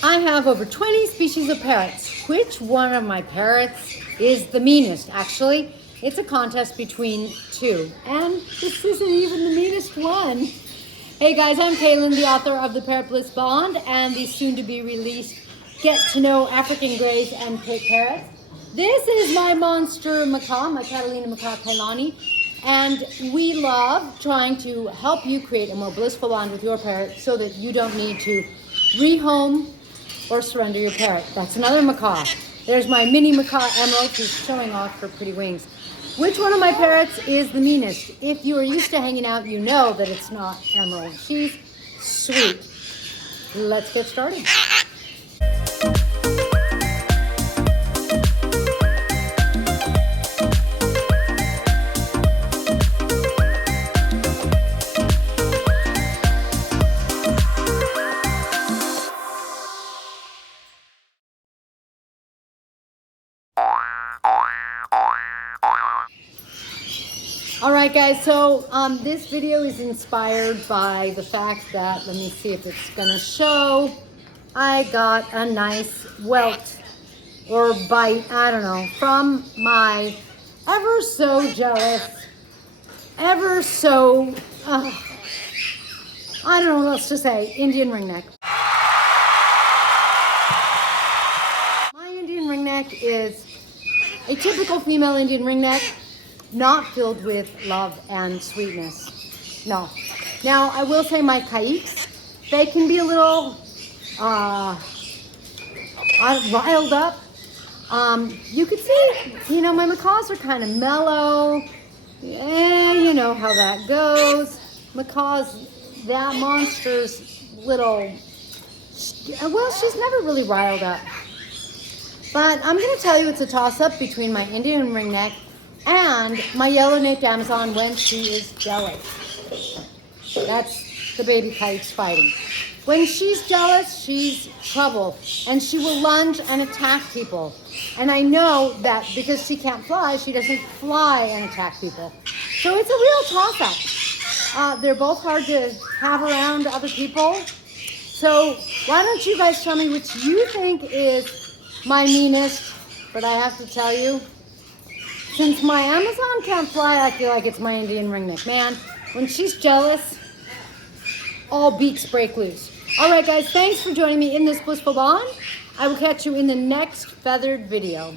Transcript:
I have over 20 species of parrots. Which one of my parrots is the meanest? Actually, it's a contest between two, and this isn't even the meanest one. Hey guys, I'm Kaylin, the author of the Parrot Bliss Bond and the soon-to-be released Get to Know African Greys and Cape Parrots. This is my monster macaw, my Catalina macaw Kailani, and we love trying to help you create a more blissful bond with your parrot so that you don't need to rehome or surrender your parrot. That's another macaw. There's my mini macaw Emerald, who's showing off her pretty wings. Which one of my parrots is the meanest? If you are used to hanging out, you know that it's not Emerald. She's sweet. Let's get started. Alright guys, so this video is inspired by the fact that, let me see if it's gonna show, I got a nice welt or bite, I don't know, from my ever so jealous, ever so, I don't know what else to say, Indian ringneck. My Indian ringneck is a typical female Indian ringneck, not filled with love and sweetness. No. Now, I will say my kaiques, they can be a little riled up. You could see, you know, my macaws are kind of mellow. Yeah, you know how that goes. Macaws, that monster's little, well, she's never really riled up. But I'm going to tell you it's a toss-up between my Indian ringneck and my yellow-naped Amazon when she is jealous. That's the baby kite's fighting. When she's jealous, she's trouble, and she will lunge and attack people. And I know that because she can't fly, she doesn't fly and attack people. So it's a real toss-up. They're both hard to have around other people. So why don't you guys tell me which you think is my meanest? But I have to tell you, since my Amazon can't fly, I feel like it's my Indian ringneck. Man, when she's jealous, all beaks break loose. All right, guys, thanks for joining me in this blissful bond. I will catch you in the next feathered video.